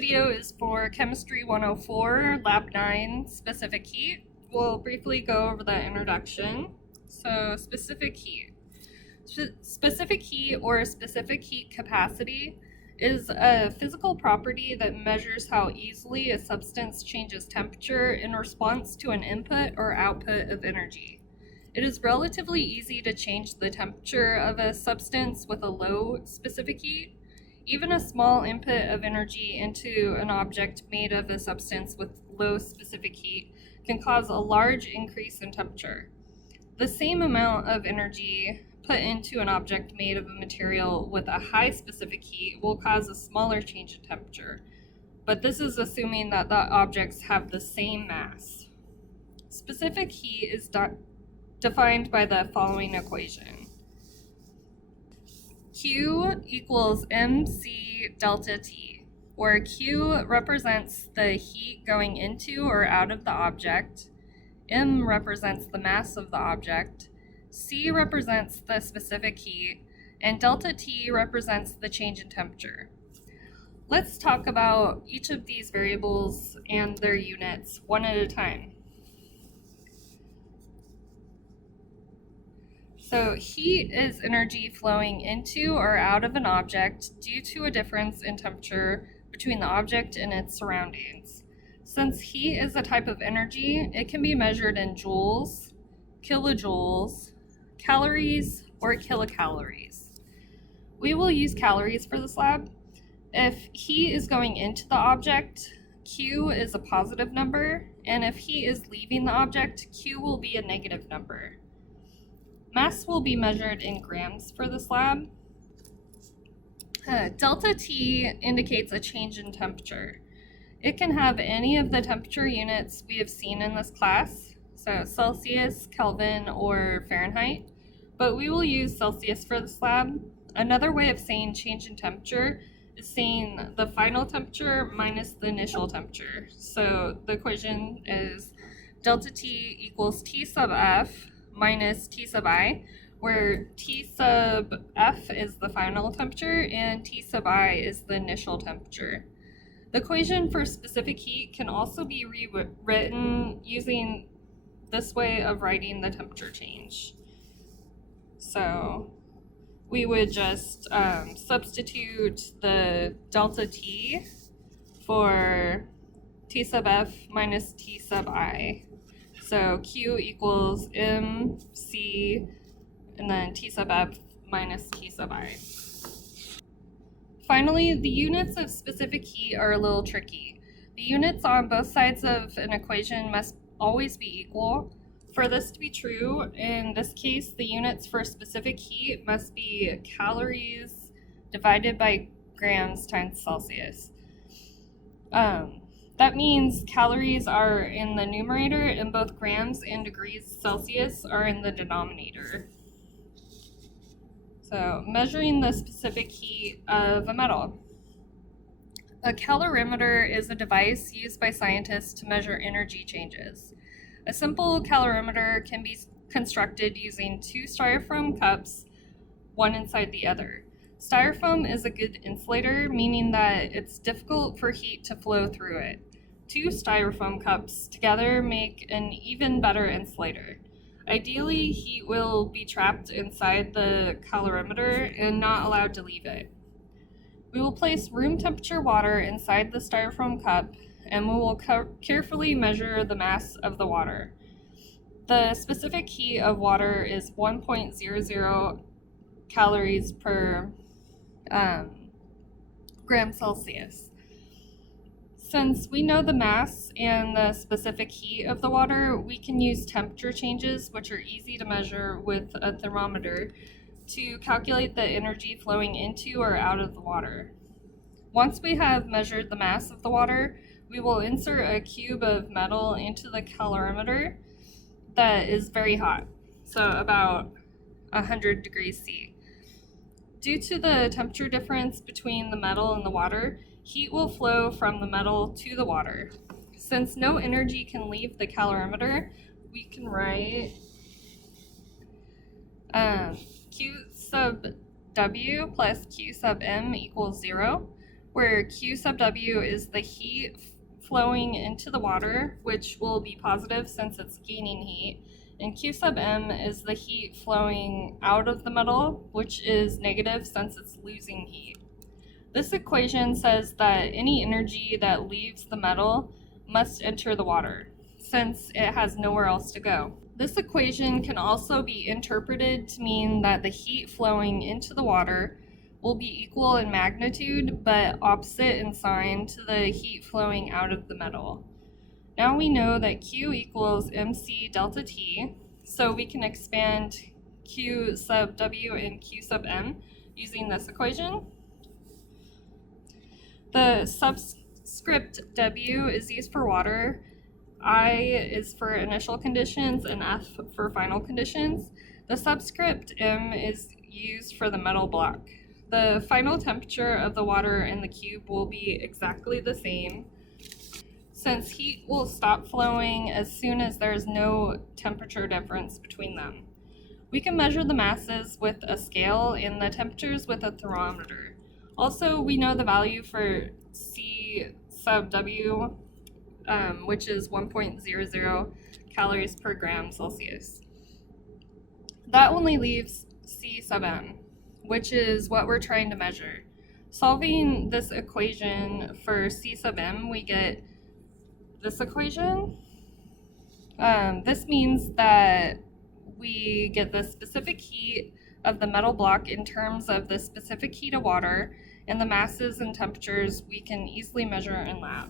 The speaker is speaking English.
video is for Chemistry 104, Lab 9, Specific Heat. We'll briefly go over the introduction. So, specific heat. Specific heat or specific heat capacity is a physical property that measures how easily a substance changes temperature in response to an input or output of energy. It is relatively easy to change the temperature of a substance with a low specific heat. Even a small input of energy into an object made of a substance with low specific heat can cause a large increase in temperature. The same amount of energy put into an object made of a material with a high specific heat will cause a smaller change in temperature, but this is assuming that the objects have the same mass. Specific heat is defined by the following equation. Q equals mc delta T, where Q represents the heat going into or out of the object, M represents the mass of the object, C represents the specific heat, and delta T represents the change in temperature. Let's talk about each of these variables and their units one at a time. So heat is energy flowing into or out of an object due to a difference in temperature between the object and its surroundings. Since heat is a type of energy, it can be measured in joules, kilojoules, calories, or kilocalories. We will use calories for this lab. If heat is going into the object, Q is a positive number, and if heat is leaving the object, Q will be a negative number. Mass will be measured in grams for this lab. Delta T indicates a change in temperature. It can have any of the temperature units we have seen in this class, so Celsius, Kelvin, or Fahrenheit, but we will use Celsius for this lab. Another way of saying change in temperature is saying the final temperature minus the initial temperature. So the equation is delta T equals T sub F minus T sub I, where T sub F is the final temperature and T sub I is the initial temperature. The equation for specific heat can also be rewritten using this way of writing the temperature change. So we would just substitute the delta T for T sub F minus T sub I. So Q equals mc and then T sub F minus T sub I. Finally, the units of specific heat are a little tricky. The units on both sides of an equation must always be equal. For this to be true, in this case, the units for specific heat must be calories divided by grams times Celsius. That means calories are in the numerator and both grams and degrees Celsius are in the denominator. So, measuring the specific heat of a metal. A calorimeter is a device used by scientists to measure energy changes. A simple calorimeter can be constructed using two styrofoam cups, one inside the other. Styrofoam is a good insulator, meaning that it's difficult for heat to flow through it. Two styrofoam cups together make an even better insulator. Ideally, heat will be trapped inside the calorimeter and not allowed to leave it. We will place room temperature water inside the styrofoam cup and we will carefully measure the mass of the water. The specific heat of water is 1.00 calories per gram Celsius. Since we know the mass and the specific heat of the water, we can use temperature changes, which are easy to measure with a thermometer, to calculate the energy flowing into or out of the water. Once we have measured the mass of the water, we will insert a cube of metal into the calorimeter that is very hot, so about 100 degrees C. Due to the temperature difference between the metal and the water, heat will flow from the metal to the water. Since no energy can leave the calorimeter, we can write Q sub W plus Q sub M equals 0, where Q sub W is the heat flowing into the water, which will be positive since it's gaining heat, and Q sub M is the heat flowing out of the metal, which is negative since it's losing heat. This equation says that any energy that leaves the metal must enter the water, since it has nowhere else to go. This equation can also be interpreted to mean that the heat flowing into the water will be equal in magnitude but opposite in sign to the heat flowing out of the metal. Now we know that Q equals mc delta T, so we can expand Q sub W and Q sub M using this equation. The subscript W is used for water, I is for initial conditions, and F for final conditions. The subscript M is used for the metal block. The final temperature of the water in the cube will be exactly the same, since heat will stop flowing as soon as there is no temperature difference between them. We can measure the masses with a scale and the temperatures with a thermometer. Also, we know the value for C sub W, which is 1.00 calories per gram Celsius. That only leaves C sub M, which is what we're trying to measure. Solving this equation for C sub M, we get this equation. This means that we get the specific heat of the metal block in terms of the specific heat of water, and the masses and temperatures we can easily measure in lab.